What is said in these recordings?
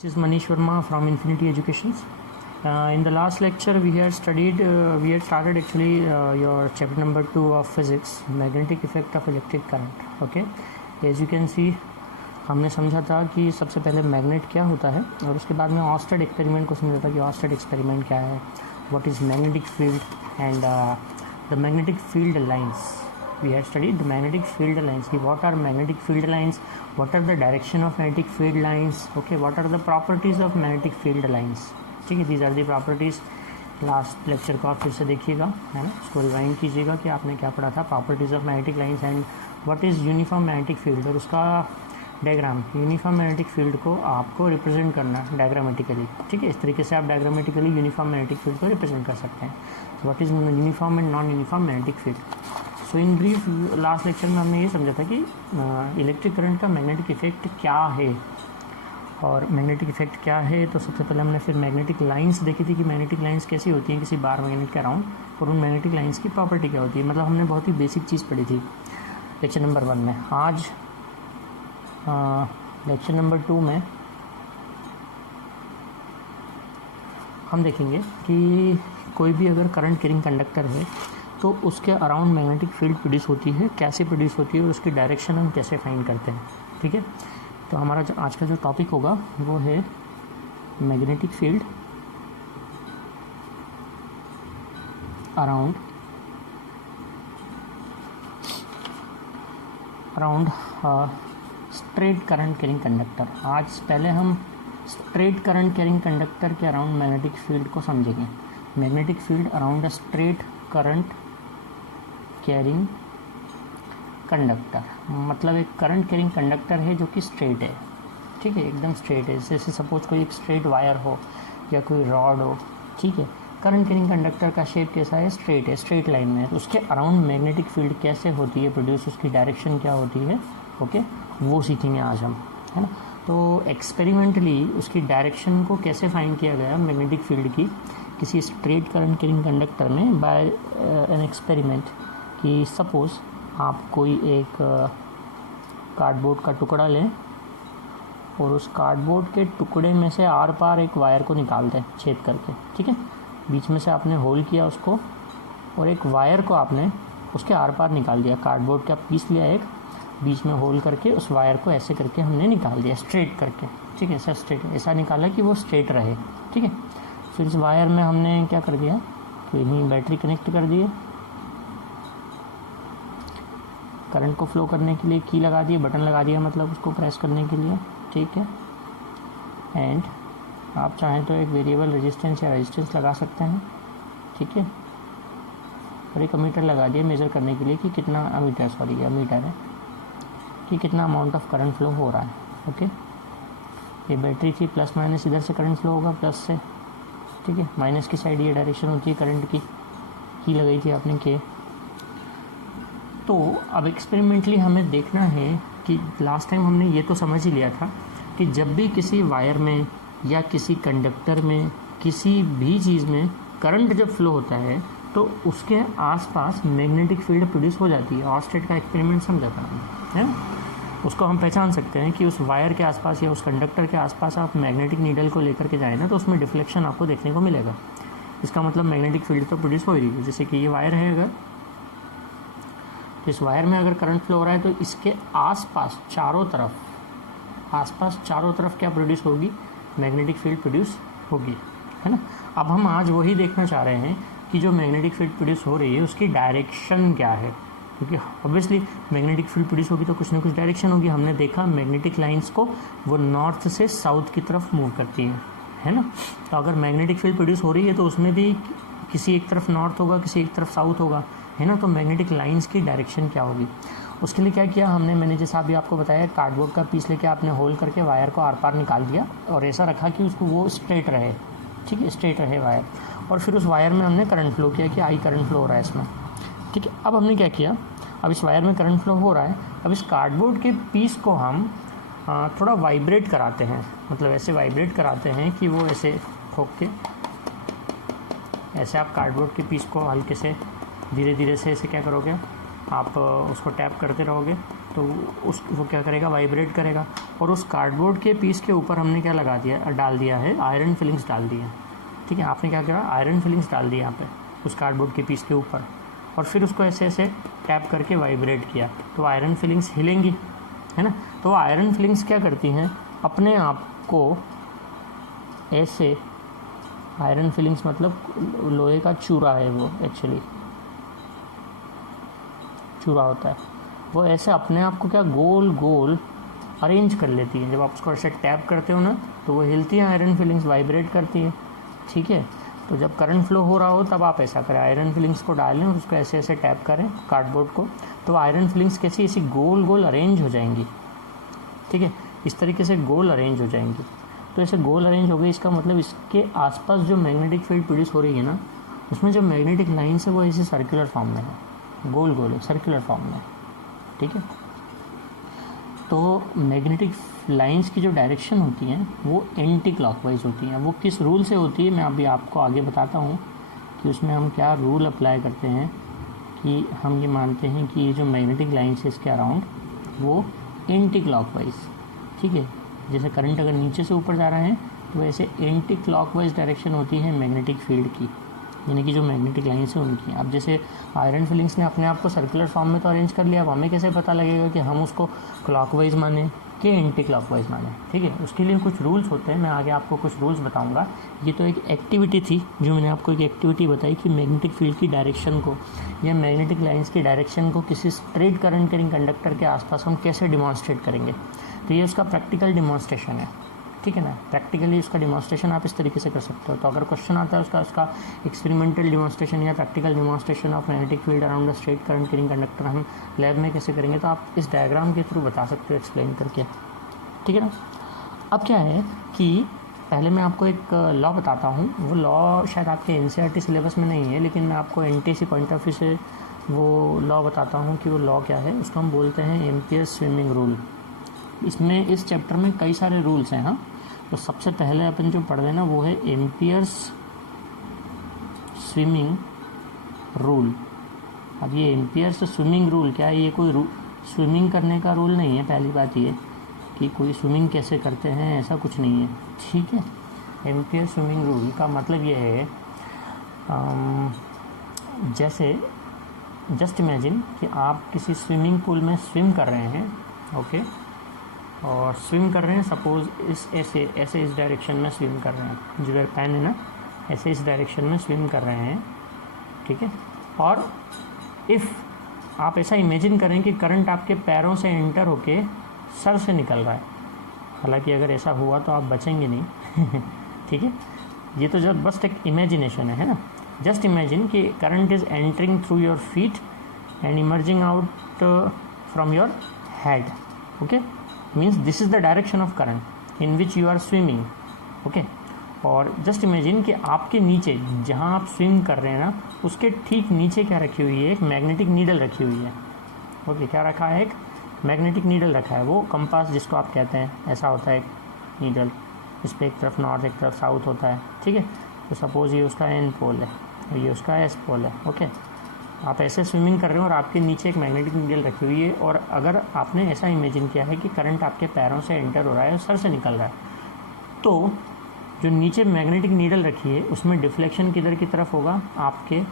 This is Manish Verma from Infinity Educations. In the last lecture, we had started actually your chapter number 2 of physics, magnetic effect of electric current. Okay, as you can see, हमने समझा था कि सबसे पहले magnet क्या होता है और उसके बाद में ऑस्टेड एक्सपेरिमेंट को समझा था कि ऑस्टेड एक्सपेरिमेंट क्या है, what is magnetic field and the magnetic field lines. We had studied the magnetic field lines. What are magnetic field lines? What are the direction of magnetic field lines? Okay, what are the properties of magnetic field lines? ठीक है, these are the properties. Last lecture को आप फिर से देखिएगा, है ना, उसको रिवाइंड कीजिएगा कि आपने क्या पढ़ा था. Properties of magnetic lines and what is uniform magnetic field और उसका डायग्राम. यूनिफॉर्म मैग्नेटिक फील्ड को आपको रिप्रेजेंट करना डायग्रामेटिकली. ठीक है, इस तरीके से आप डायग्रामेटिकली यूनिफॉर्म मैग्नेटिक फील्ड को रिप्रेजेंट कर सकते हैं. What is uniform and non uniform magnetic field. So in brief last lecture में हमने ये समझा था कि इलेक्ट्रिक करंट का मैग्नेटिक इफेक्ट क्या है. और मैग्नेटिक इफेक्ट क्या है तो सबसे पहले हमने फिर मैग्नेटिक लाइंस देखी थी कि मैग्नेटिक लाइंस कैसी होती हैं किसी बार मैग्नेट के अराउंड, और उन मैग्नेटिक लाइंस की प्रॉपर्टी क्या होती है. मतलब हमने बहुत ही बेसिक चीज़ पढ़ी थी लेक्चर नंबर 1 में. आज लेक्चर नंबर 2 में हम देखेंगे कि कोई भी अगर करंट कैरिंग कंडक्टर है तो उसके अराउंड मैग्नेटिक फील्ड प्रोड्यूस होती है, कैसे प्रोड्यूस होती है और उसकी डायरेक्शन हम कैसे फाइंड करते हैं. ठीक है, तो हमारा आज का जो टॉपिक होगा वो है magnetic field around straight current carrying conductor. आज पहले हम स्ट्रेट करंट कैरिंग कंडक्टर के अराउंड मैग्नेटिक फील्ड को समझेंगे. मैग्नेटिक फील्ड अराउंड अ स्ट्रेट करंट कैरिंग कंडक्टर मतलब एक करंट कैरिंग कंडक्टर है जो कि स्ट्रेट है. ठीक है, एकदम स्ट्रेट है. जैसे सपोज कोई एक स्ट्रेट वायर हो या कोई रॉड हो. ठीक है, करंट कैरिंग कंडक्टर का शेप कैसा है, स्ट्रेट है, स्ट्रेट लाइन में है. तो उसके अराउंड मैग्नेटिक फील्ड कैसे होती है प्रोड्यूस, उसकी डायरेक्शन क्या होती है. ओके, वो सीखेंगे आज हम, है ना. तो एक्सपेरिमेंटली उसकी डायरेक्शन को कैसे फाइंड किया गया मैग्नेटिक फील्ड की किसी स्ट्रेट करंट कैरिंग कंडक्टर में बाय एन एक्सपेरिमेंट. कि सपोज़ आप कोई एक कार्डबोर्ड का टुकड़ा लें और उस कार्डबोर्ड के टुकड़े में से आर पार एक वायर को निकाल दें छेद करके. ठीक है, बीच में से आपने होल किया उसको और एक वायर को आपने उसके आर पार निकाल दिया. कार्डबोर्ड का पीस लिया एक, बीच में होल करके उस वायर को ऐसे करके हमने निकाल दिया स्ट्रेट करके. ठीक है, ऐसा स्ट्रेट ऐसा निकाला कि वो स्ट्रेट रहे. ठीक है, फिर इस वायर में हमने क्या कर दिया कि यहीं बैटरी कनेक्ट कर दिए, करंट को फ्लो करने के लिए की लगा दिए, बटन लगा दिया मतलब उसको प्रेस करने के लिए. ठीक है, एंड आप चाहें तो एक वेरिएबल रेजिस्टेंस या रेजिस्टेंस लगा सकते हैं. ठीक है, और एक अमीटर लगा दिया मेज़र करने के लिए कि कितना अमीटर है कि कितना अमाउंट ऑफ करंट फ्लो हो रहा है. ओके, ये बैटरी थी, प्लस माइनस इधर से करंट फ्लो होगा प्लस से. ठीक है, माइनस की साइड ये डायरेक्शन होती है करंट की लगाई थी आपने के. तो अब एक्सपेरिमेंटली हमें देखना है कि लास्ट टाइम हमने ये तो समझ ही लिया था कि जब भी किसी वायर में या किसी कंडक्टर में किसी भी चीज़ में करंट जब फ्लो होता है तो उसके आसपास मैग्नेटिक फील्ड प्रोड्यूस हो जाती है. ऑस्टेड का एक्सपेरिमेंट समझा था हमने, है. उसको हम पहचान सकते हैं कि उस वायर के आसपास या उस कंडक्टर के आसपास आप मैग्नेटिक नीडल को लेकर के जाए ना तो उसमें डिफ्लेक्शन आपको देखने को मिलेगा. इसका मतलब मैग्नेटिक फील्ड तो प्रोड्यूस हो ही रही है. जैसे कि ये वायर है, अगर इस वायर में अगर करंट फ्लो हो रहा है तो इसके आसपास चारों तरफ क्या प्रोड्यूस होगी, मैग्नेटिक फील्ड प्रोड्यूस होगी, है ना. अब हम आज वही देखना चाह रहे हैं कि जो मैग्नेटिक फील्ड प्रोड्यूस हो रही है उसकी डायरेक्शन क्या है. क्योंकि ऑब्वियसली मैग्नेटिक फील्ड प्रोड्यूस होगी तो कुछ ना कुछ डायरेक्शन होगी. हमने देखा मैग्नेटिक लाइंस को वो नॉर्थ से साउथ की तरफ मूव करती हैं, है ना. तो अगर मैग्नेटिक फील्ड प्रोड्यूस हो रही है तो उसमें भी किसी एक तरफ नॉर्थ होगा, किसी एक तरफ साउथ होगा, है ना. तो मैग्नेटिक लाइंस की डायरेक्शन क्या होगी. उसके लिए क्या किया मैंने जैसा अभी आपको बताया, कार्डबोर्ड का पीस लेके आपने होल करके वायर को आर पार निकाल दिया और ऐसा रखा कि उसको वो स्ट्रेट रहे. ठीक है, स्ट्रेट रहे वायर. और फिर उस वायर में हमने करंट फ्लो किया कि आई करंट फ्लो हो रहा है इसमें. ठीक है, अब हमने क्या किया, अब इस वायर में करंट फ्लो हो रहा है. अब इस कार्डबोर्ड के पीस को हम थोड़ा वाइब्रेट कराते हैं. मतलब ऐसे वाइब्रेट कराते हैं कि वो ऐसे ठोक के ऐसे आप कार्डबोर्ड के पीस को हल्के से धीरे धीरे से ऐसे क्या करोगे, आप उसको टैप करते रहोगे तो वो क्या करेगा, वाइब्रेट करेगा। और उस कार्डबोर्ड के पीस के ऊपर हमने क्या लगा दिया, डाल दिया है आयरन फिलिंग्स डाल दिया। ठीक है, आपने क्या किया, आयरन फिलिंग्स डाल दी यहाँ पे उस कार्डबोर्ड के पीस के ऊपर, और फिर उसको ऐसे ऐसे टैप करके वाइब्रेट किया तो आयरन फिलिंग्स हिलेंगी, है ना। तो आयरन फिलिंग्स क्या करती हैं, अपने आप को ऐसे, आयरन फिलिंग्स मतलब लोहे का चूरा है, वो एक्चुअली चूरा होता है, वो ऐसे अपने आप को क्या गोल गोल अरेंज कर लेती है। जब आप उसको ऐसे टैप करते हो ना तो वो हिलती है, आयरन फिलिंग्स वाइब्रेट करती है। ठीक है, तो जब करंट फ्लो हो रहा हो तब आप ऐसा करें, आयरन फिलिंग्स को डालें और उसको ऐसे ऐसे टैप करें कार्डबोर्ड को, तो आयरन फिलिंग्स कैसी ऐसी गोल गोल अरेंज हो जाएंगी। ठीक है, इस तरीके से गोल अरेंज हो जाएंगी। तो ऐसे गोल अरेंज हो गई, इसका मतलब इसके आसपास जो मैग्नेटिक फील्ड प्रोड्यूस हो रही है ना, उसमें जो मैग्नेटिक लाइन्स है वो ऐसे सर्कुलर फॉर्म में है, गोल गोल सर्कुलर फॉर्म में। ठीक है, तो मैग्नेटिक लाइंस की जो डायरेक्शन होती हैं वो एंटी क्लॉकवाइज होती हैं। वो किस रूल से होती है मैं अभी आपको आगे बताता हूँ कि उसमें हम क्या रूल अप्लाई करते हैं, कि हम ये मानते हैं कि ये जो मैग्नेटिक लाइंस है इसके अराउंड वो एंटी क्लॉकवाइज, ठीक है, जैसे करंट अगर नीचे से ऊपर जा रहा है तो ऐसे एंटी क्लॉकवाइज डायरेक्शन होती है मैग्नेटिक फील्ड की, यानी कि जो मैग्नेटिक लाइन्स हैं उनकी। अब जैसे आयरन फिलिंग्स ने अपने आप को सर्कुलर फॉर्म में तो अरेंज कर लिया, अब हमें कैसे पता लगेगा कि हम उसको क्लॉकवाइज माने कि एंटी क्लॉकवाइज माने। ठीक है, उसके लिए कुछ रूल्स होते हैं, मैं आगे आपको कुछ रूल्स बताऊंगा। ये तो एक एक्टिविटी थी जो मैंने आपको एक एक्टिविटी बताई कि मैग्नेटिक फील्ड की डायरेक्शन को या मैग्नेटिक लाइन्स की डायरेक्शन को किसी स्ट्रेट करंट कैरिंग कंडक्टर के आसपास हम कैसे डिमॉन्स्ट्रेट करेंगे। तो ये उसका प्रैक्टिकल डिमॉन्स्ट्रेशन है। ठीक है ना, प्रैक्टिकली उसका डिमॉन्स्ट्रेशन आप इस तरीके से कर सकते हो। तो अगर क्वेश्चन आता है उसका एक्सपेरिमेंटल डिमॉन्स्ट्रेशन या practical demonstration of magnetic field around the straight current carrying conductor हम लैब में कैसे करेंगे, तो आप इस डायग्राम के थ्रू बता सकते हो एक्सप्लेन करके। ठीक है ना, अब क्या है कि पहले मैं आपको एक लॉ बताता हूँ। वो लॉ शायद आपके एनसीईआरटी सिलेबस में नहीं है, लेकिन मैं आपको एनटीसी पॉइंट ऑफ व्यू से वो लॉ बताता हूँ कि वो लॉ क्या है। उसको हम बोलते हैं एम्पियर्स स्विमिंग रूल। इसमें इस चैप्टर में कई सारे रूल्स हैं। हाँ, तो सबसे पहले अपन जो पढ़ रहे हैं ना वो है एम्पियर्स स्विमिंग रूल। अब ये एम्पियर्स स्विमिंग रूल क्या है, ये कोई स्विमिंग करने का रूल नहीं है। पहली बात ये कि कोई स्विमिंग कैसे करते हैं ऐसा कुछ नहीं है। ठीक है, एम्पियर स्विमिंग रूल का मतलब ये है, जैसे जस्ट इमेजिन कि आप किसी स्विमिंग पूल में स्विम कर रहे हैं, ओके, और स्विम कर रहे हैं, सपोज ऐसे इस डायरेक्शन में स्विम कर रहे हैं, जो पेन है ना ऐसे इस डायरेक्शन में स्विम कर रहे हैं। ठीक है, और इफ़ आप ऐसा इमेजिन करें कि करंट आपके पैरों से एंटर होके सर से निकल रहा है, हालांकि अगर ऐसा हुआ तो आप बचेंगे नहीं। ठीक है, ये तो जब बस एक इमेजिनेशन है ना। जस्ट इमेजिन कि current is entering through your feet and emerging out from your head. Okay, means this is the direction of current in which you are swimming. Okay, और जस्ट इमेजिन कि आपके नीचे जहाँ आप swim कर रहे हैं ना उसके ठीक नीचे क्या रखी हुई है, एक मैग्नेटिक नीडल रखी हुई है। ओके, क्या रखा है, एक मैग्नेटिक नीडल रखा है। वो कंपास जिसको आप कहते हैं, ऐसा होता है एक नीडल, इस पर एक तरफ नॉर्थ एक तरफ साउथ होता है। ठीक है, तो सपोज ये उसका एन पोल है और ये उसका एस पोल है। ओके, आप ऐसे स्विमिंग कर रहे हो और आपके नीचे एक मैग्नेटिक नीडल रखी हुई है, और अगर आपने ऐसा इमेजिन किया है कि करंट आपके पैरों से एंटर हो रहा है और सर से निकल रहा है, तो जो नीचे मैग्नेटिक नीडल रखी है उसमें डिफ्लेक्शन किधर की तरफ होगा, आपके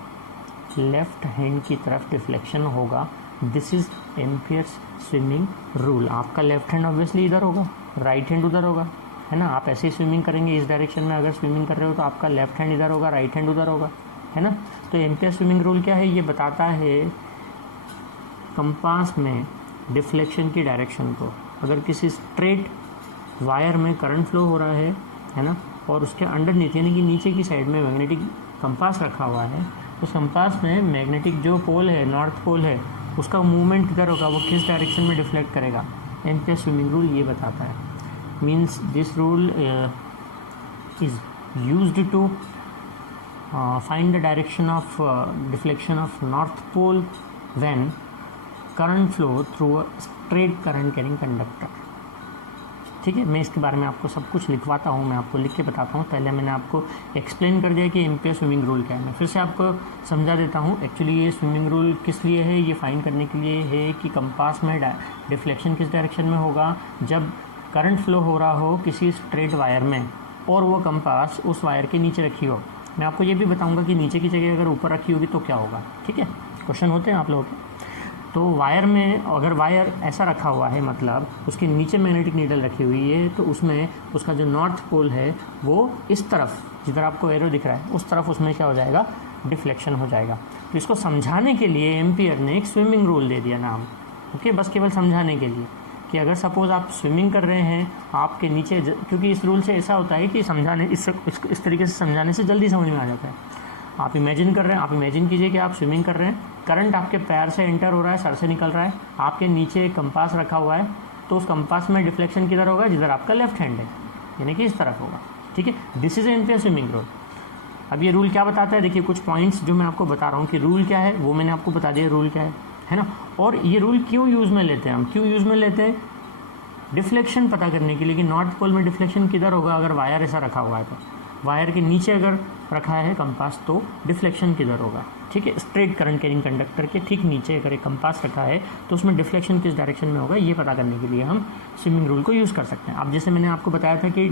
लेफ्ट हैंड की तरफ डिफ्लेक्शन होगा। This is amperes swimming rule. आपका लेफ्ट हैंड ऑब्वियसली इधर होगा, राइट हैंड उधर होगा, है ना। आप ऐसे ही स्विमिंग करेंगे इस डायरेक्शन में, अगर स्विमिंग कर रहे हो तो आपका लेफ्ट हैंड इधर होगा, राइट हैंड उधर होगा, है ना। तो एम्पियर स्विमिंग रूल क्या है, ये बताता है कंपास में डिफ्लेक्शन की डायरेक्शन को। अगर किसी स्ट्रेट वायर में करंट फ्लो हो रहा है ना, और उसके अंडरनीथ यानी कि नीचे की साइड में मैग्नेटिक कंपास रखा हुआ है, उस कंपास में मैग्नेटिक जो पोल है, नॉर्थ पोल है, उसका मूवमेंट किधर होगा, वो किस डायरेक्शन में डिफ्लेक्ट करेगा। एम्पियर स्विमिंग रूल ये बताता है। Means this rule is used to find the direction of deflection of north pole when current flow through a straight current carrying conductor। ठीक है, मैं इसके बारे में आपको सब कुछ लिखवाता हूँ, मैं आपको लिख के बताता हूँ। पहले मैंने आपको एक्सप्लेन कर दिया कि एम्पियर स्विमिंग रूल क्या है। मैं फिर से आपको समझा देता हूँ। एक्चुअली ये स्विमिंग रूल किस लिए है, ये फाइंड करने के लिए है कि कंपास में डिफ्लेक्शन किस डायरेक्शन में होगा जब करंट फ्लो हो रहा हो किसी स्ट्रेट वायर में और वो कंपास उस वायर के नीचे रखी हो। मैं आपको ये भी बताऊँगा कि नीचे की जगह अगर ऊपर रखी होगी तो क्या होगा। ठीक है, क्वेश्चन होते हैं आप लोगों के। तो वायर में अगर वायर ऐसा रखा हुआ है, मतलब उसके नीचे मैग्नेटिक नीडल रखी हुई है, तो उसमें उसका जो नॉर्थ पोल है वो इस तरफ, जिधर आपको एरो दिख रहा है उस तरफ, उसमें क्या हो जाएगा, डिफ्लेक्शन हो जाएगा। तो इसको समझाने के लिए एम्पियर ने एक स्विमिंग रूल दे दिया नाम। ओके, बस केवल समझाने के लिए कि अगर सपोज़ आप स्विमिंग कर रहे हैं, आपके नीचे, क्योंकि इस रूल से ऐसा होता है कि समझाने इस तरीके से समझाने से जल्दी समझ में आ जाता है। आप इमेजिन कर रहे हैं, आप इमेजिन कीजिए कि आप स्विमिंग कर रहे हैं, करंट आपके पैर से एंटर हो रहा है, सर से निकल रहा है, आपके नीचे एक कंपास रखा हुआ है, तो उस कंपास में डिफ्लेक्शन किधर होगा, जिधर आपका लेफ्ट हैंड है, यानी कि इस तरफ होगा। ठीक है, this is ampere swimming rule. अब ये रूल क्या बताता है, देखिए कुछ पॉइंट्स जो मैं आपको बता रहा हूँ कि रूल क्या है वो मैंने आपको बता दिया, रूल क्या है ना। और ये रूल क्यों यूज़ में लेते हैं हम, क्यों यूज़ में लेते हैं, डिफ्लेक्शन पता करने के लिए कि नॉर्थ पोल में डिफ्लेक्शन किधर होगा। अगर वायर ऐसा रखा हुआ है तो वायर के नीचे अगर रखा है कंपास तो डिफ्लेक्शन किधर होगा। ठीक है, स्ट्रेट करंट कैरिंग कंडक्टर के ठीक नीचे अगर एक कंपास रखा है तो उसमें डिफ्लेक्शन किस डायरेक्शन में होगा, ये पता करने के लिए हम स्विमिंग रूल को यूज़ कर सकते हैं। अब जैसे मैंने आपको बताया था कि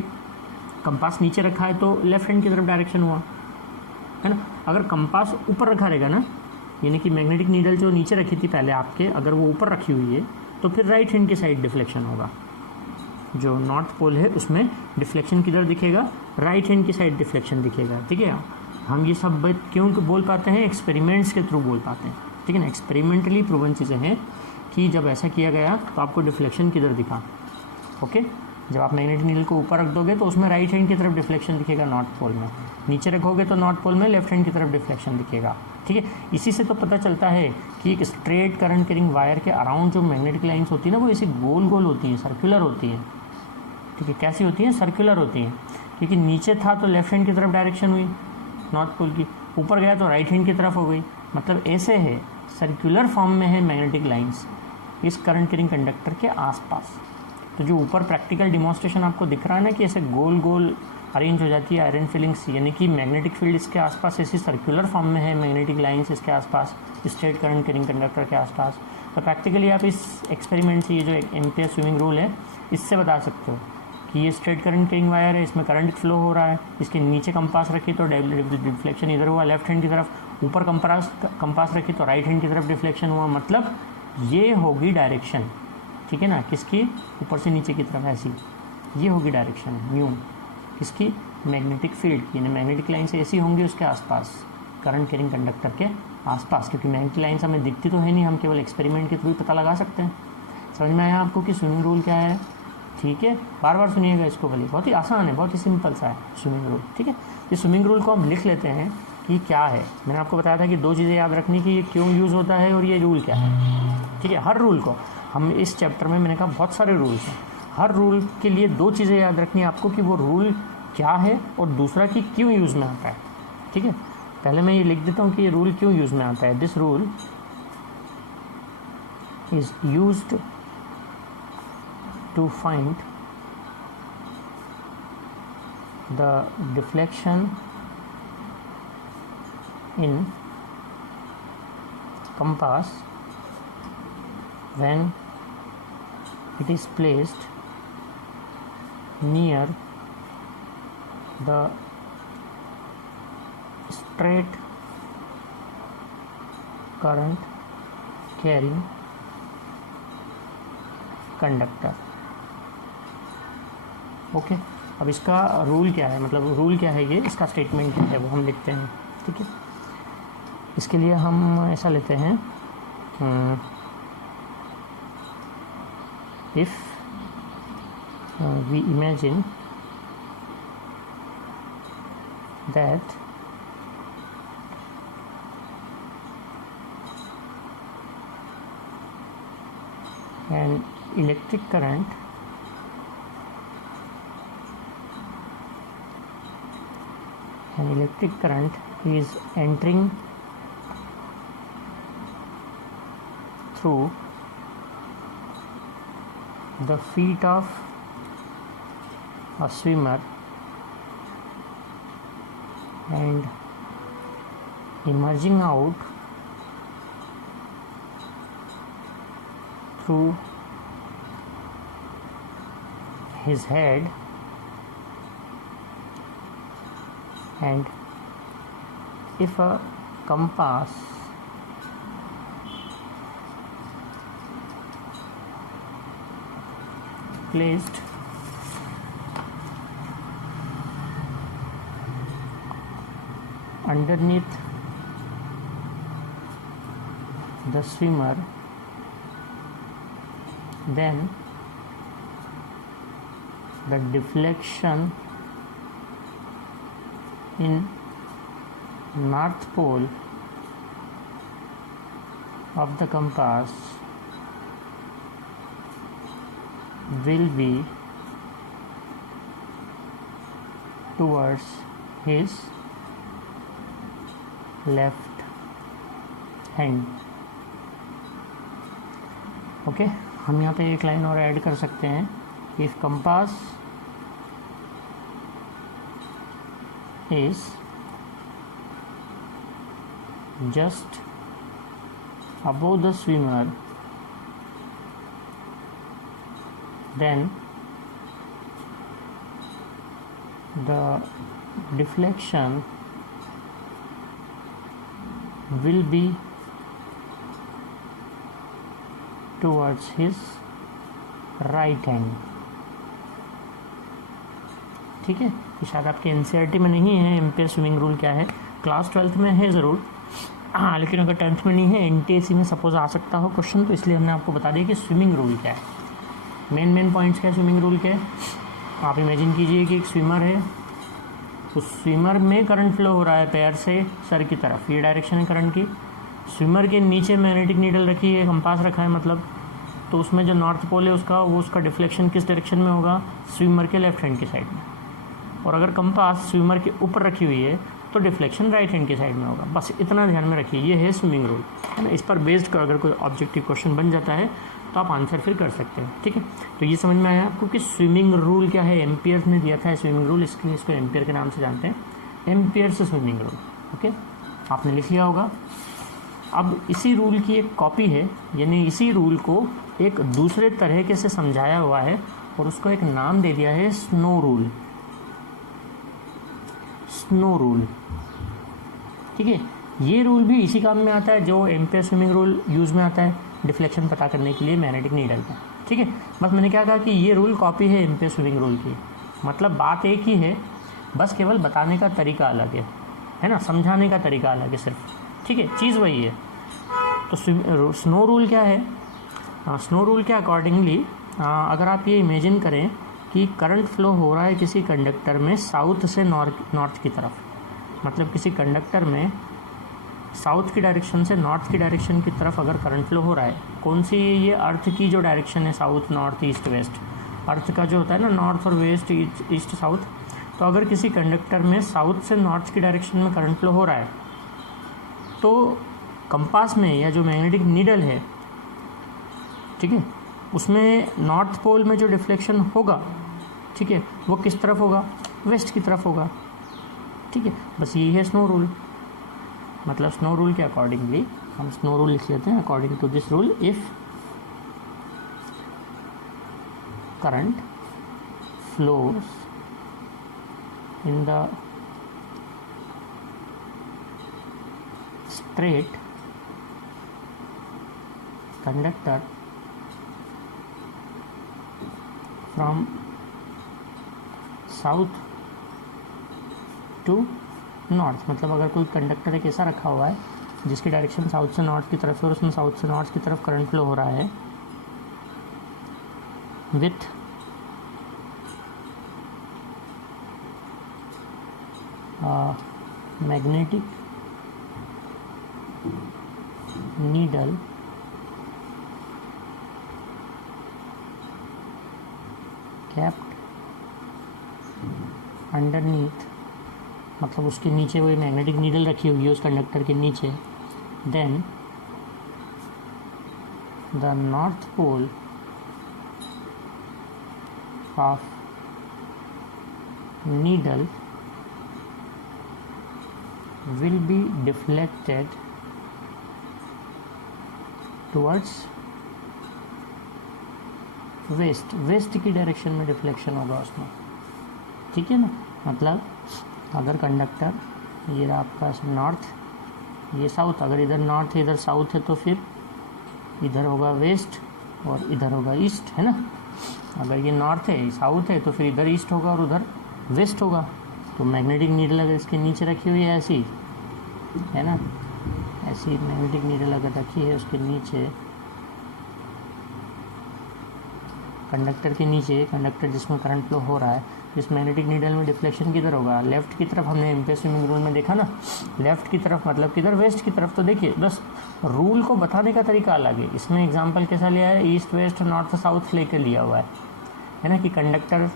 कंपास नीचे रखा है तो लेफ्ट हैंड की तरफ डायरेक्शन हुआ, है ना। अगर कंपास ऊपर रखा रहेगा ना, यानी कि मैग्नेटिक नीडल जो नीचे रखी थी पहले आपके, अगर वो ऊपर रखी हुई है तो फिर राइट हैंड की साइड डिफ्लेक्शन होगा। जो नॉर्थ पोल है उसमें डिफ्लेक्शन किधर दिखेगा, राइट हैंड की साइड डिफ्लेक्शन दिखेगा। ठीक है, हम ये सब बात क्यों बोल पाते हैं, एक्सपेरिमेंट्स के थ्रू बोल पाते हैं। ठीक है ना, एक्सपेरिमेंटली प्रूवन चीज़ें हैं कि जब ऐसा किया गया तो आपको डिफ्लेक्शन किधर दिखा। ओके, जब आप मैग्नेटिक नीडल को ऊपर रख दोगे तो उसमें राइट हैंड की तरफ डिफ्लेक्शन दिखेगा नॉर्थ पोल में, नीचे रखोगे तो नॉर्थ पोल में लेफ्ट हैंड की तरफ डिफ्लेक्शन दिखेगा। ठीक है, इसी से तो पता चलता है कि एक स्ट्रेट करंट कैरिंग वायर के अराउंड जो मैग्नेटिक लाइंस होती है ना, वो ऐसे गोल गोल होती हैं, सर्कुलर होती हैं। ठीक है, कैसी होती हैं, सर्कुलर होती हैं, क्योंकि नीचे था तो लेफ्ट हैंड की तरफ डायरेक्शन हुई नॉर्थ पोल की, ऊपर गया तो राइट हैंड की तरफ हो गई। मतलब ऐसे है, सर्कुलर फॉर्म में है मैग्नेटिक लाइंस इस करंट कैरिंग कंडक्टर के आसपास। तो जो ऊपर प्रैक्टिकल डिमॉन्स्ट्रेशन आपको दिख रहा है ना कि ऐसे गोल गोल अरेंज हो जाती है आयरन फिलिंग्स, यानी कि मैग्नेटिक फील्ड इसके आसपास ऐसी सर्कुलर फॉर्म में है, मैग्नेटिक लाइंस इसके आसपास, स्ट्रेट करंट कैरिंग कंडक्टर के आसपास। तो प्रैक्टिकली आप इस एक्सपेरिमेंट से, ये जो एम्पियर स्विमिंग रूल है, इससे बता सकते हो कि ये स्ट्रेट करंट कैरिंग वायर है, इसमें करंट फ्लो हो रहा है, इसके नीचे कंपास रखी तो डिफ्लेक्शन इधर हुआ लेफ्ट हैंड की तरफ, ऊपर कंपास रखी तो राइट हैंड की तरफ डिफ्लेक्शन हुआ। मतलब ये होगी डायरेक्शन, ठीक है ना, किसकी, ऊपर से नीचे की तरफ ऐसी, ये होगी डायरेक्शन यूँ, किसकी, मैग्नेटिक फील्ड की, यानी मैग्नेटिक लाइन्स ऐसी होंगी उसके आसपास, करंट कैरिंग कंडक्टर के आसपास। क्योंकि मैग्नेटिक लाइन्स हमें दिखती तो है नहीं, हम केवल एक्सपेरिमेंट के थ्रू ही पता लगा सकते हैं। समझ में आया आपको कि स्विमिंग रूल क्या है। ठीक है, बार बार सुनिएगा इसको, भले बहुत ही आसान है, बहुत ही सिंपल सा है स्विमिंग रूल। ठीक है, ये स्विमिंग रूल को हम लिख लेते हैं कि क्या है। मैंने आपको बताया था कि दो चीज़ें याद रखनी कि ये क्यों यूज़ होता है और ये रूल क्या है। ठीक है, हर रूल को हम इस चैप्टर में, मैंने कहा बहुत सारे रूल्स हैं, हर रूल के लिए दो चीज़ें याद रखनी है आपको कि वो रूल क्या है और दूसरा कि क्यों यूज़ में आता है। ठीक है, पहले मैं ये लिख देता हूँ कि ये रूल क्यों यूज़ में आता है। This rule is used to find the deflection in compass when it is placed near the straight current carrying conductor. Okay, अब इसका रूल क्या है, मतलब रूल क्या है, ये इसका स्टेटमेंट क्या है वो हम लिखते हैं। ठीक है, इसके लिए हम ऐसा लेते हैं, if we imagine that an electric current is entering through the feet of a swimmer and emerging out through his head and if a compass placed underneath the swimmer, then the deflection in north pole of the compass will be towards his left hand. Okay, हम यहाँ पे एक line और add कर सकते हैं. If compass is just above the swimmer, then the deflection will be towards his right hand. ठीक है, ये शायद आपके एनसीईआरटी में नहीं है. एम्पेयर स्विमिंग रूल क्या है, क्लास 12th में है ज़रूर, हाँ, लेकिन अगर 10th में नहीं है, एनटीएसी में सपोज आ सकता हो क्वेश्चन, तो इसलिए हमने आपको बता दिया कि स्विमिंग रूल क्या है. मेन पॉइंट्स क्या है स्विमिंग रूल के. आप इमेजिन कीजिए कि एक स्विमर है, उस स्विमर में करंट फ्लो हो रहा है पैर से सर की तरफ, ये डायरेक्शन है करंट की. स्विमर के नीचे मैग्नेटिक नीडल रखी है, कंपास रखा है मतलब, तो उसमें जो नॉर्थ पोल है उसका, वो उसका डिफ्लेक्शन किस डायरेक्शन में होगा, स्विमर के लेफ्ट हैंड की साइड में. और अगर कंपास स्विमर के ऊपर रखी हुई है तो डिफ्लेक्शन राइट हैंड की साइड में होगा. बस इतना ध्यान में रखिए, ये है स्विमिंग रूल, है ना. इस पर बेस्ड कर अगर कोई ऑब्जेक्टिव क्वेश्चन बन जाता है तो आप आंसर फिर कर सकते हैं. ठीक है, तो ये समझ में आया आपको कि स्विमिंग रूल क्या है. एम्पियर ने दिया था स्विमिंग रूल, इसलिए इसको एम्पियर के नाम से जानते हैं. एम्पियर से स्विमिंग रूल. ओके, आपने लिख लिया होगा. अब इसी रूल की एक कॉपी है, यानी इसी रूल को एक दूसरे तरीके से समझाया हुआ है और उसको एक नाम दे दिया है स्नो रूल. स्नो रूल, ठीक है. ये रूल भी इसी काम में आता है जो एम्पेयर स्विमिंग रूल यूज़ में आता है डिफ्लेक्शन पता करने के लिए मैग्नेटिक नीडल का. ठीक है, बस मैंने क्या कहा कि ये रूल कॉपी है एम्पेयर स्विमिंग रूल की. मतलब बात एक ही है, बस केवल बताने का तरीका अलग है ना, समझाने का तरीका अलग है सिर्फ. ठीक है, चीज़ वही है. तो स्नो रूल क्या है. स्नो रूल के अकॉर्डिंगली अगर आप ये इमेजिन करें कि करंट फ्लो हो रहा है किसी कंडक्टर में साउथ से नॉर्थ की तरफ, मतलब किसी कंडक्टर में साउथ की डायरेक्शन से नॉर्थ की डायरेक्शन की तरफ अगर करंट फ्लो हो रहा है, कौन सी, ये अर्थ की जो डायरेक्शन है, साउथ नॉर्थ ईस्ट वेस्ट, अर्थ का जो होता है ना नॉर्थ और वेस्ट ईस्ट साउथ. तो अगर किसी कंडक्टर में साउथ से नॉर्थ की डायरेक्शन में करंट फ्लो हो रहा है तो कंपास में या जो मैग्नेटिक नीडल है, ठीक है, उसमें नॉर्थ पोल में जो डिफ्लेक्शन होगा, ठीक है, वो किस तरफ होगा, वेस्ट की तरफ होगा. ठीक है, बस यही है स्नो रूल. मतलब स्नो रूल के अकॉर्डिंगली हम स्नो रूल लिख लेते हैं. According to this rule, if current flows in the straight conductor from south to north, मतलब अगर कोई कंडक्टर एक ऐसा रखा हुआ है जिसकी डायरेक्शन साउथ से नॉर्थ की तरफ है और उसमें साउथ से नॉर्थ की तरफ करंट फ्लो हो रहा है with magnetic needle kept underneath, मतलब उसके नीचे वो मैग्नेटिक नीडल रखी हुई है उस कंडक्टर के नीचे, then the north pole of needle will be deflected towards west की डायरेक्शन में डिफ्लेक्शन होगा उसमें, ठीक है ना। मतलब अगर कंडक्टर ये रहा आपका नॉर्थ, ये साउथ, अगर इधर नॉर्थ है इधर साउथ है तो फिर इधर होगा वेस्ट और इधर होगा ईस्ट, है ना। अगर ये नॉर्थ है साउथ है तो फिर इधर ईस्ट होगा और उधर वेस्ट होगा। तो मैग्नेटिक नीडल अगर इसके नीचे रखी हुई है ऐसी, है ना, ऐसी मैग्नेटिक नीडल अगर रखी है उसके नीचे, कंडक्टर के नीचे, कंडक्टर जिसमें करंट फ्लो हो रहा है, इस मैग्नेटिक नीडल में डिफ्लेक्शन किधर होगा, लेफ्ट की तरफ। हमने एम्पियर स्विमिंग रूल में देखा ना, लेफ्ट की तरफ मतलब किधर, वेस्ट की तरफ। तो देखिए बस रूल को बताने का तरीका अलग है। इसमें एग्जांपल कैसा लिया है, ईस्ट वेस्ट नॉर्थ साउथ लेकर लिया हुआ है ना, कि कंडक्टर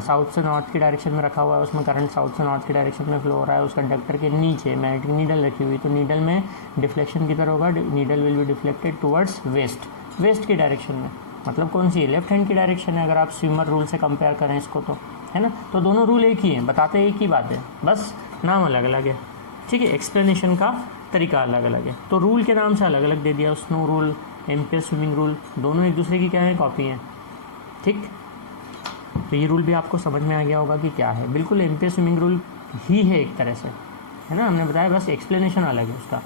साउथ से नॉर्थ की डायरेक्शन में रखा हुआ है, उसमें करंट साउथ से नॉर्थ की डायरेक्शन में फ्लो हो रहा है। उस कंडक्टर के नीचे मैग्नेटिक नीडल रखी हुई, तो नीडल में डिफ्लेक्शन किधर होगा, needle will be deflected towards west, west की डायरेक्शन में। मतलब कौन सी है, लेफ्ट हैंड की डायरेक्शन है, अगर आप स्विमर रूल से कंपेयर करें इसको तो, है ना। तो दोनों रूल एक ही हैं, बताते एक ही बात है, बस नाम अलग अलग है, ठीक है। एक्सप्लेनेशन का तरीका अलग अलग है, तो रूल के नाम से अलग अलग दे दिया। Snow rule, ampere swimming rule, दोनों एक दूसरे की क्या है, कॉपी हैं, ठीक। तो ये रूल भी आपको समझ में आ गया होगा कि क्या है, बिल्कुल एम्पियर स्विमिंग रूल ही है एक तरह से, है ना। हमने बताया बस एक्सप्लेनेशन अलग है उसका।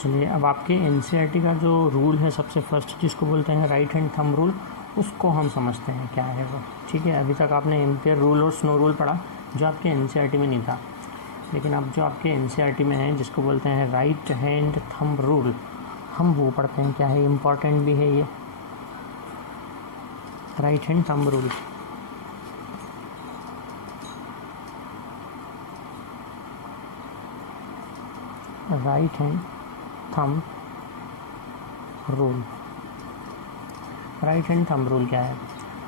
चलिए अब आपके एनसीईआरटी का जो रूल है सबसे फर्स्ट, जिसको बोलते हैं राइट हैंड थंब रूल, उसको हम समझते हैं क्या है वो, ठीक है। अभी तक आपने एम्पियर रूल और स्नो रूल पढ़ा जो आपके एनसीईआरटी में नहीं था, लेकिन अब जो आपके एनसीईआरटी में है जिसको बोलते हैं राइट हैंड थंब रूल, हम वो पढ़ते हैं क्या है। इम्पॉर्टेंट भी है ये right hand thumb rule. Right hand thumb rule, right hand thumb rule क्या है।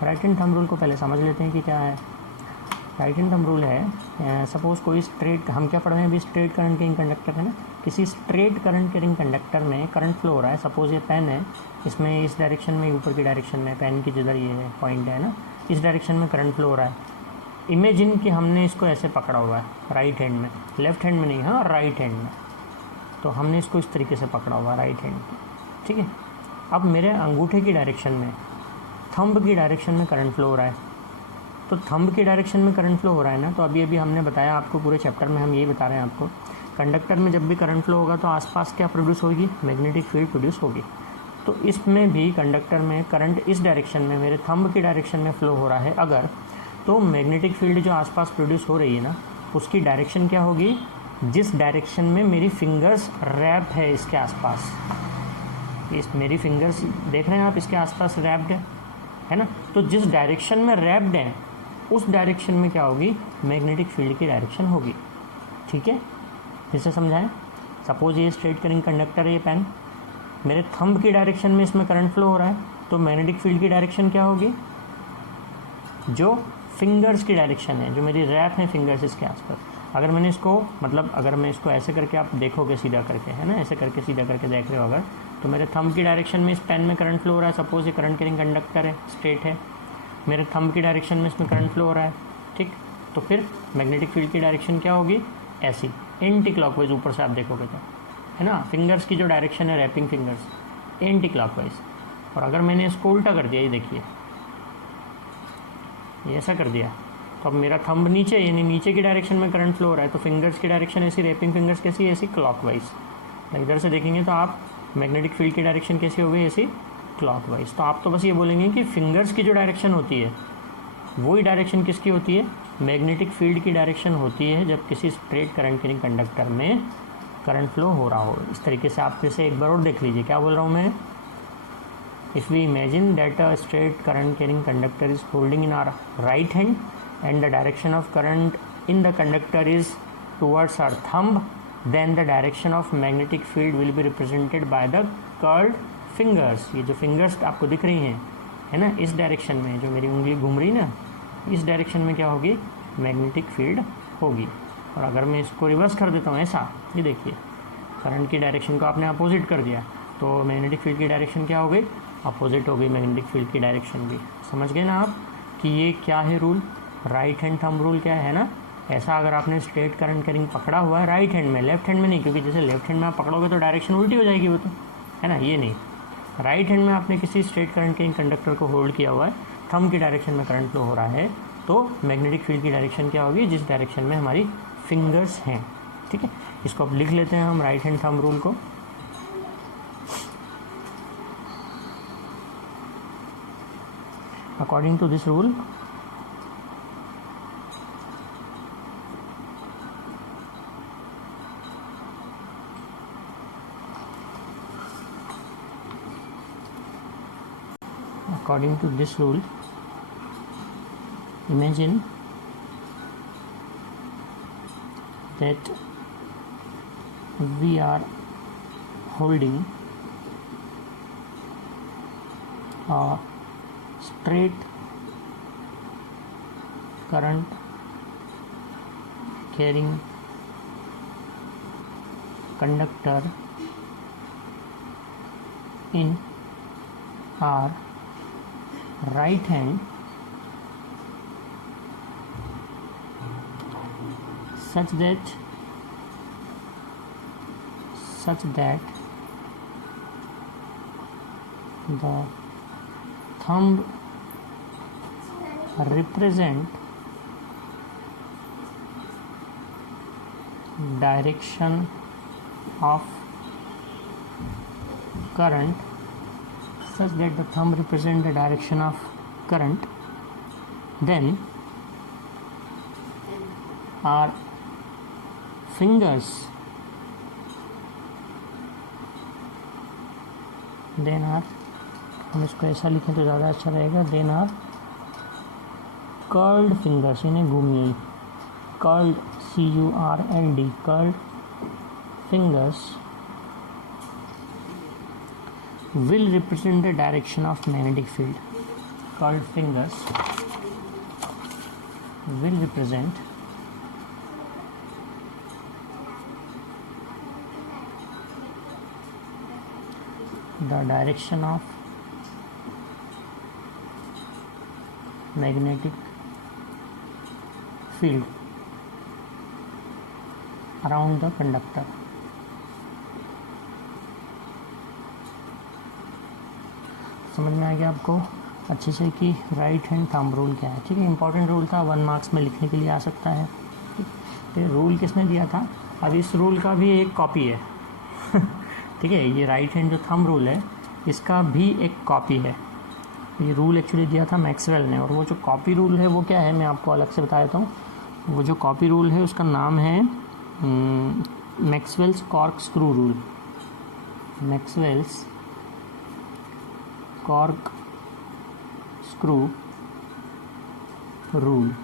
राइट हैंड थंब रूल को पहले समझ लेते हैं कि क्या है। राइट हैंड थंब रूल है, सपोज कोई स्ट्रेट, हम क्या पढ़ रहे हैं अभी, स्ट्रेट करंट कैरिंग कंडक्टर है ना। किसी स्ट्रेट करंट कैरिंग कंडक्टर में करंट फ्लो हो रहा है। सपोज ये पेन है, इसमें इस डायरेक्शन में, ऊपर की डायरेक्शन में, पेन की जिधर ये है पॉइंट है ना, इस डायरेक्शन में करंट फ्लो हो रहा है। इमेजिन कि हमने इसको ऐसे पकड़ा हुआ है राइट हैंड में, लेफ्ट हैंड में नहीं, हाँ राइट हैंड में। तो हमने इसको इस तरीके से पकड़ा हुआ है राइट हैंड, ठीक है। अब मेरे अंगूठे की डायरेक्शन में, थंब की डायरेक्शन में करंट फ्लो हो रहा है। तो थंब की डायरेक्शन में करंट फ्लो हो रहा है ना, तो अभी हमने बताया आपको, पूरे चैप्टर में हम यही बता रहे हैं आपको, कंडक्टर में जब भी करंट फ्लो होगा तो आसपास क्या प्रोड्यूस होगी, मैग्नेटिक फील्ड प्रोड्यूस होगी। तो इसमें भी कंडक्टर में करंट इस डायरेक्शन में, मेरे थंब की डायरेक्शन में फ्लो हो रहा है अगर, तो मैग्नेटिक फील्ड जो आसपास प्रोड्यूस हो रही है ना, उसकी डायरेक्शन क्या होगी, जिस डायरेक्शन में मेरी फिंगर्स रैप है इसके आसपास। इस मेरी फिंगर्स देख रहे हैं आप, इसके आसपास रैप्ड है ना। तो जिस डायरेक्शन में रैप्ड है उस डायरेक्शन में क्या होगी, मैग्नेटिक फील्ड की डायरेक्शन होगी, ठीक है। फिर से समझाएं, सपोज ये स्ट्रेट करिंग कंडक्टर है, ये पेन, मेरे थंब की डायरेक्शन में इसमें करंट फ्लो हो रहा है, तो मैग्नेटिक फील्ड की डायरेक्शन क्या होगी, जो फिंगर्स की डायरेक्शन है, जो मेरी रैप है फिंगर्स इसके आसपास। अगर मैंने इसको, मतलब अगर मैं इसको ऐसे करके, आप देखोगे सीधा करके, है ना, ऐसे करके सीधा करके देख रहे हो अगर, तो मेरे थंब की डायरेक्शन में इस पेन में करंट फ्लो हो रहा है। सपोज ये करंट कैरिंग कंडक्टर है, स्ट्रेट है, मेरे थंब की डायरेक्शन में इसमें करंट फ्लो हो रहा है, ठीक। तो फिर मैग्नेटिक फील्ड की डायरेक्शन क्या होगी, ऐसी एंटी क्लॉकवाइज, ऊपर से आप देखोगे तो, है ना। फिंगर्स की जो डायरेक्शन है, रैपिंग फिंगर्स, एंटी क्लॉकवाइज। और अगर मैंने इसको उल्टा कर दिया, ये देखिए, ये ऐसा कर दिया, तो अब मेरा थंब नीचे, यानी नीचे की डायरेक्शन में करंट फ्लो हो रहा है, तो फिंगर्स की डायरेक्शन ऐसी, रैपिंग फिंगर्स कैसी है, ऐसी क्लॉकवाइज। इधर से देखेंगे तो आप मैग्नेटिक फील्ड की डायरेक्शन कैसी हो गई, ऐसी क्लॉकवाइज। तो आप तो बस ये बोलेंगे कि फिंगर्स की जो डायरेक्शन होती है वही डायरेक्शन किसकी होती है, मैग्नेटिक फील्ड की डायरेक्शन होती है, जब किसी स्ट्रेट करंट कैरिंग कंडक्टर में करंट फ्लो हो रहा हो। इस तरीके से आप फिर से एक बार और देख लीजिए, क्या बोल रहा हूँ मैं। If we imagine that a straight current carrying conductor is holding in our right hand and the direction of current in the conductor is towards our thumb, then the direction of magnetic field will be represented by the curled fingers। ये जो fingers आपको दिख रही हैं, है ना, इस direction में जो मेरी उंगली घूम रही ना, इस डायरेक्शन में क्या होगी, मैग्नेटिक फील्ड होगी। और अगर मैं इसको रिवर्स कर देता हूँ ऐसा, ये देखिए, करंट की डायरेक्शन को आपने अपोजिट कर दिया, तो मैग्नेटिक फील्ड की डायरेक्शन क्या हो गई, अपोजिट हो गई मैग्नेटिक फील्ड की डायरेक्शन भी। समझ गए ना आप। कि ये क्या है rule, right hand thumb rule क्या है ना। ऐसा अगर आपने स्ट्रेट करंट कैरिंग पकड़ा हुआ है राइट हैंड में, लेफ्ट हैंड में नहीं, क्योंकि जैसे लेफ्ट हैंड में आप पकड़ोगे तो डायरेक्शन उल्टी हो जाएगी वो तो, है ना, ये नहीं। राइट हैंड में आपने किसी स्ट्रेट करंट कैरिंग कंडक्टर को होल्ड किया हुआ है, थंब की डायरेक्शन में करंट फ्लो हो रहा है, तो मैग्नेटिक फील्ड की डायरेक्शन क्या होगी, जिस डायरेक्शन में हमारी फिंगर्स हैं। ठीक है, इसको अब लिख लेते हैं हम राइट हैंड थंब रूल को। According to this rule, according to this rule, imagine that we are holding a straight current carrying conductor in our right hand such that the thumb represent direction of current, such that the thumb represent the direction of current, then our fingers हम इसको ऐसा लिखें तो ज़्यादा अच्छा रहेगा, then are curled fingers, इन्हें घूमिए, curled CURLD, curled fingers will represent the direction of magnetic field. Curled fingers will represent the direction of magnetic field around the conductor. समझ में आ गया आपको अच्छे से कि राइट हैंड थंब रूल क्या है। ठीक है, इंपॉर्टेंट रूल था, 1 मार्क्स में लिखने के लिए आ सकता है। तो रूल किसने दिया था, अब इस रूल का भी एक कॉपी है ठीक है, ये राइट हैंड जो थंब रूल है इसका भी एक कॉपी है। ये रूल एक्चुअली दिया था मैक्सवेल ने, और वो जो कॉपी रूल है वो क्या है मैं आपको अलग से बता देता हूँ। वो जो कॉपी रूल है उसका नाम है Maxwell's cork screw rule, Maxwell's cork screw rule,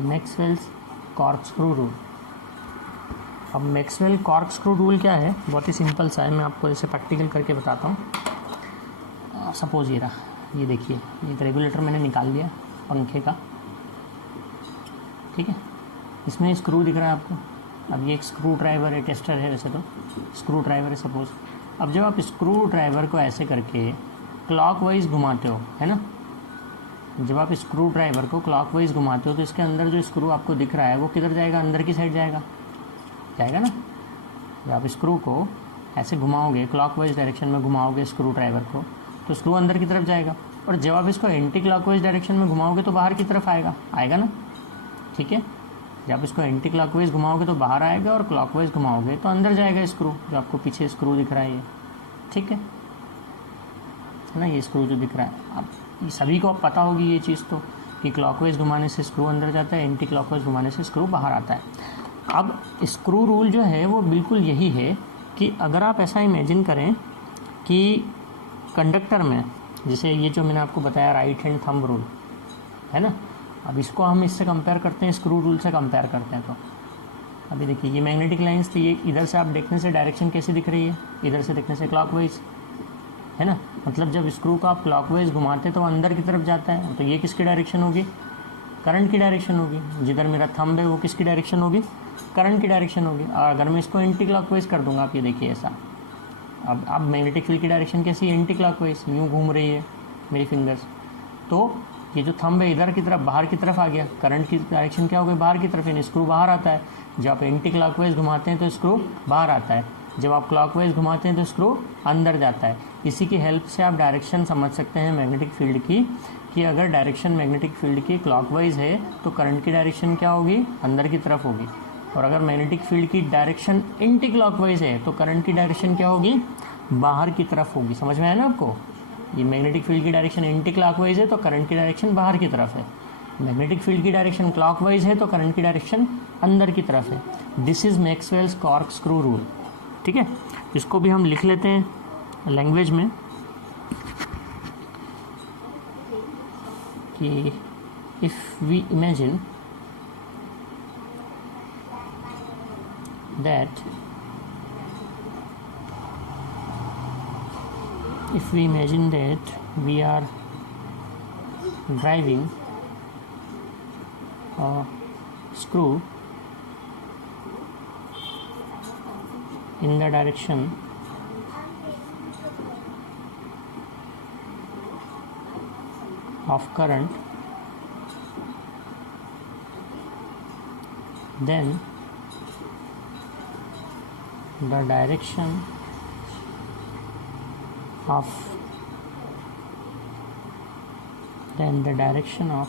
Maxwell's cork screw rule. अब मैक्सवेल कॉर्क स्क्रू रूल क्या है, बहुत ही सिंपल सा है, मैं आपको इसे प्रैक्टिकल करके बताता हूँ। सपोज ये रहा, ये देखिए, ये रेगुलेटर मैंने निकाल लिया पंखे का, ठीक है, इसमें स्क्रू दिख रहा है आपको। अब ये एक स्क्रू ड्राइवर है, टेस्टर है, वैसे तो स्क्रू ड्राइवर है सपोज। अब जब आप स्क्रू ड्राइवर को ऐसे करके क्लॉकवाइज घुमाते हो, है ना, जब आप स्क्रू ड्राइवर को क्लॉकवाइज घुमाते हो तो इसके अंदर जो स्क्रू आपको दिख रहा है वो किधर जाएगा, अंदर की साइड जाएगा ना। जब आप स्क्रू को ऐसे घुमाओगे, क्लॉकवाइज डायरेक्शन में घुमाओगे स्क्रू ड्राइवर को, तो स्क्रू अंदर की तरफ जाएगा, और जब आप इसको एंटी क्लॉकवाइज डायरेक्शन में घुमाओगे तो बाहर की तरफ आएगा ना। ठीक है, जब आप इसको एंटी क्लॉकवाइज घुमाओगे तो बाहर आएगा, और क्लॉकवाइज घुमाओगे तो अंदर जाएगा स्क्रू, जो आपको पीछे स्क्रू दिख रहा है ये। ठीक है ना, ये स्क्रू जो दिख रहा है, अब ये सभी को पता होगी ये चीज़ तो, कि क्लॉकवाइज घुमाने से स्क्रू अंदर जाता है, एंटी क्लॉकवाइज घुमाने से स्क्रू बाहर आता है। अब स्क्रू रूल जो है वो बिल्कुल यही है कि अगर आप ऐसा इमेजिन करें कि कंडक्टर में, जैसे ये जो मैंने आपको बताया राइट हैंड थंब रूल है ना, अब इसको हम इससे कंपेयर करते हैं, स्क्रू रूल से कंपेयर करते हैं। तो अभी देखिए, ये मैग्नेटिक लाइंस थी, ये इधर से आप देखने से डायरेक्शन कैसी दिख रही है, इधर से देखने से क्लॉकवाइज, है ना। मतलब जब स्क्रू को आप क्लॉकवाइज घुमाते हैं तो अंदर की तरफ जाता है, तो ये किसकी डायरेक्शन होगी, करंट की डायरेक्शन होगी। जिधर मेरा थंब है वो किसकी डायरेक्शन होगी, करंट की डायरेक्शन होगी। और अगर मैं इसको एंटी क्लॉकवाइज कर दूंगा, आप ये देखिए ऐसा, अब मैग्नेटिक फील्ड की डायरेक्शन कैसी है, एंटी क्लॉकवाइज, यूँ घूम रही है मेरी फिंगर्स। तो ये जो थंब है इधर की तरफ बाहर की तरफ आ गया, करंट की डायरेक्शन क्या हो गई बाहर की तरफ, यानी स्क्रू बाहर आता है। जब आप एंटी क्लॉकवाइज घुमाते हैं तो स्क्रू बाहर आता है, जब आप क्लॉकवाइज घुमाते हैं तो स्क्रू अंदर जाता है। इसी की हेल्प से आप डायरेक्शन समझ सकते हैं मैग्नेटिक फील्ड की, कि अगर डायरेक्शन मैग्नेटिक फील्ड की क्लॉकवाइज है तो करंट की डायरेक्शन क्या होगी, अंदर की तरफ होगी। और अगर मैग्नेटिक फील्ड की डायरेक्शन एंटी क्लॉकवाइज है तो करंट की डायरेक्शन क्या होगी, बाहर की तरफ होगी। समझ में आया ना आपको? ये मैग्नेटिक फील्ड की डायरेक्शन एंटी क्लॉकवाइज है तो करंट की डायरेक्शन बाहर की तरफ है, मैग्नेटिक फील्ड की डायरेक्शन क्लॉकवाइज है तो करंट की डायरेक्शन अंदर की तरफ है। This is Maxwell's cork screw rule. ठीक है, इसको भी हम लिख लेते हैं लैंग्वेज में कि if we imagine that we are driving a screw in the direction of current, then the direction of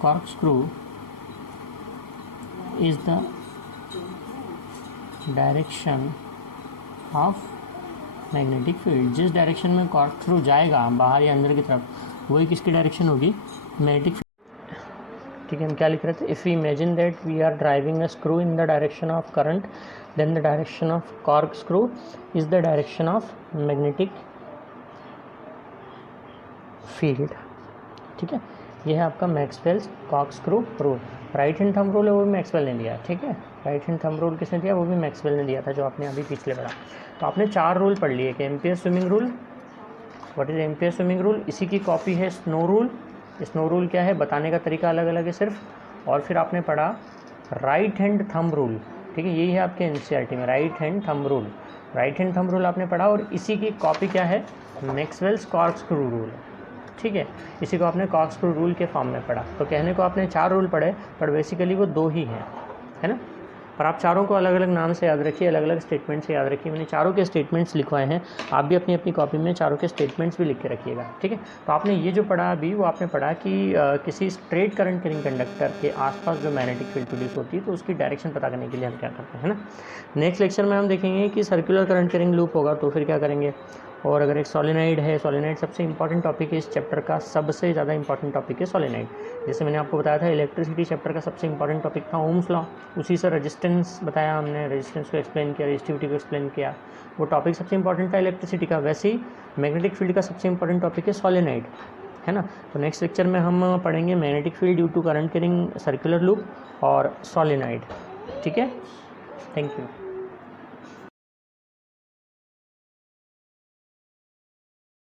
corkscrew is the direction of magnetic field. जिस डायरेक्शन में कॉर्कस्क्रू जाएगा बाहर या अंदर की तरफ, वही किसकी डायरेक्शन होगी, मैग्नेटिक। ठीक है, हम क्या लिख रहे थे, if we imagine that we are driving a screw in the direction of current, then the direction of cork screw is the direction of magnetic field. ठीक है, ये है आपका Maxwell's cork screw rule. Right hand thumb rule है वो भी Maxwell ने दिया। ठीक है, राइट हैंड थंब रूल किसने दिया, वो भी मैक्सवेल ने दिया था, जो आपने अभी पिछले पढ़ा। तो आपने 4 रूल पढ़ लिए कि ampere swimming rule, what is ampere swimming rule, इसी की कॉपी है स्नो रूल। स्नो रूल क्या है, बताने का तरीका अलग अलग है सिर्फ। और फिर आपने पढ़ा राइट हैंड थंब रूल। ठीक है, यही है आपके एनसीईआरटी में right hand thumb rule. Right hand thumb rule आपने पढ़ा और इसी की कॉपी क्या है, मैक्सवेल्स कॉर्कस्क्रू रूल। ठीक है, इसी को आपने कॉर्कस्क्रू रूल के फॉर्म में पढ़ा। तो कहने को आपने 4 रूल पढ़े, पर बेसिकली वो 2 ही हैं, है ना। पर आप चारों को अलग अलग नाम से याद रखिए, अलग अलग स्टेटमेंट से याद रखिए। मैंने चारों के स्टेटमेंट्स लिखवाए हैं, आप भी अपनी अपनी कॉपी में चारों के स्टेटमेंट्स भी लिख के रखिएगा। ठीक है, तो आपने ये जो पढ़ा अभी, वो आपने पढ़ा कि किसी स्ट्रेट करंट कैरिंग कंडक्टर के आसपास जो मैग्नेटिक फील्ड प्रोड्यूस होती है, तो उसकी डायरेक्शन पता करने के लिए हम क्या करते हैं, है ना। नेक्स्ट लेक्चर में हम देखेंगे कि सर्कुलर करंट कैरिंग लूप होगा तो फिर क्या करेंगे। और अगर एक सोलेनाइड है, सोलेनाइड सबसे इंपॉर्टेंट टॉपिक है इस चैप्टर का, सबसे ज़्यादा इंपॉर्टेंट टॉपिक है सोलेनाइड। जैसे मैंने आपको बताया था इलेक्ट्रिसिटी चैप्टर का सबसे इंपॉर्टेंट टॉपिक था ओम्स लॉ, उसी से रेजिस्टेंस बताया हमने, रेजिस्टेंस को एक्सप्लेन किया, रेजिस्टिविटी को एक्सप्लेन किया, वो टॉपिक सबसे इंपॉर्टेंट था इलेक्ट्रिसिटी का। वैसे ही मैग्नेटिक फील्ड का सबसे इंपॉर्टेंट टॉपिक है सोलेनाइड, है ना। तो नेक्स्ट लेक्चर में हम पढ़ेंगे magnetic field due to current carrying circular loop और सोलेनाइड। ठीक है, थैंक यू।